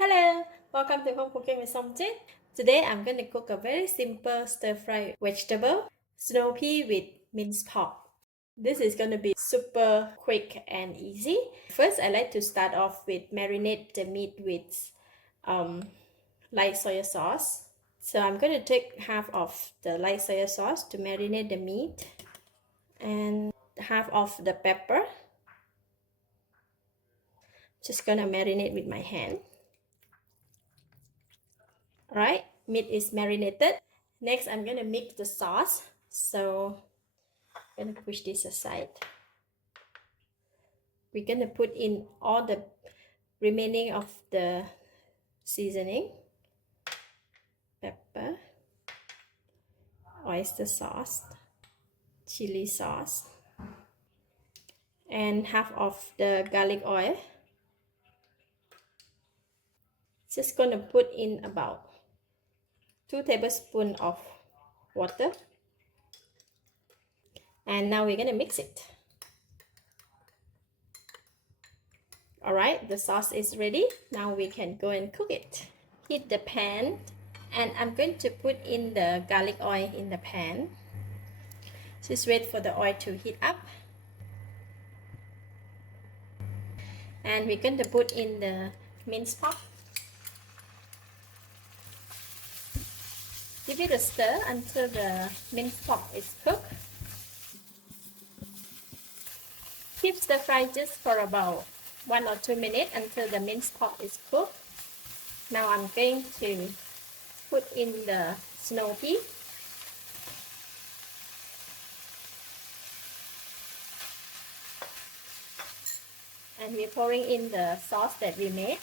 Hello, welcome to Home Cooking with Somjit. Today I'm going to cook a very simple stir-fry vegetable, snow pea with minced pork. This is going to be super quick and easy. First, I like to start off with marinate the meat with light soy sauce. So I'm going to take half of the light soy sauce to marinate the meat and half of the pepper. Just going to marinate with my hand. Alright, meat is marinated. Next, I'm gonna mix the sauce. So I'm gonna push this aside. We're gonna put in all the remaining of the seasoning. Pepper, oyster sauce, chili sauce, and half of the garlic oil. Just gonna put in about 2 tablespoons of water. And now we're gonna mix it. Alright, the sauce is ready. Now we can go and cook it. Heat the pan, and I'm going to put in the garlic oil in the pan. Just wait for the oil to heat up. And we're going to put in the minced pork. Give it a stir until the minced pork is cooked. Keep stir fry just for about 1 or 2 minutes until the minced pork is cooked. Now I'm going to put in the snow pea. And we're pouring in the sauce that we made.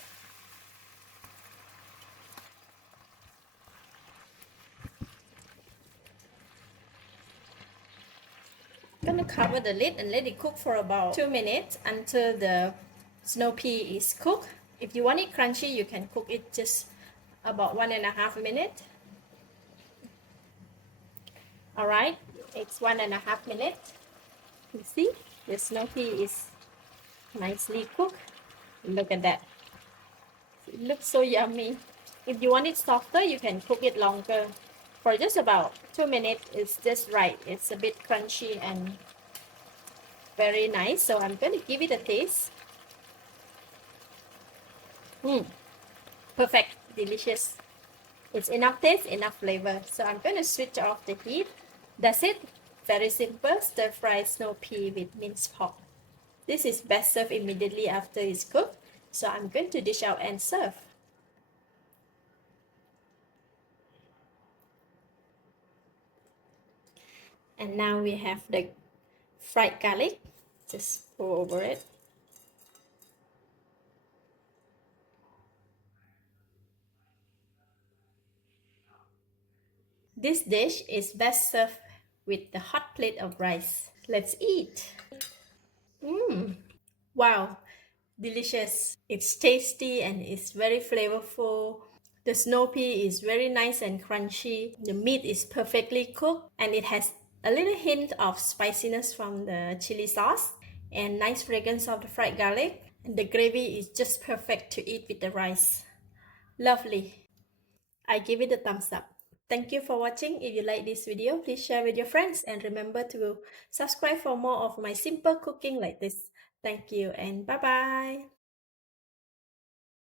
I'm going to cover the lid and let it cook for about 2 minutes until the snow pea is cooked. If you want it crunchy, you can cook it just about 1.5 minutes. Alright, it's 1.5 minutes. You see, the snow pea is nicely cooked. Look at that. It looks so yummy. If you want it softer, you can cook it longer. For just about 2 minutes, it's just right. It's a bit crunchy and very nice. So I'm going to give it a taste. Perfect, delicious. It's enough taste, enough flavor. So I'm going to switch off the heat. That's it. Very simple stir-fried snow pea with minced pork. This is best served immediately after it's cooked. So I'm going to dish out and serve. And now we have the fried garlic. Just pour over it. This dish is best served with the hot plate of rice. Let's eat. Wow, delicious. It's tasty and it's very flavorful. The snow pea is very nice and crunchy. The meat is perfectly cooked and it has a little hint of spiciness from the chili sauce and nice fragrance of the fried garlic. And the gravy is just perfect to eat with the rice. Lovely. I give it a thumbs up. Thank you for watching. If you like this video, please share with your friends and remember to subscribe for more of my simple cooking like this. Thank you and bye-bye.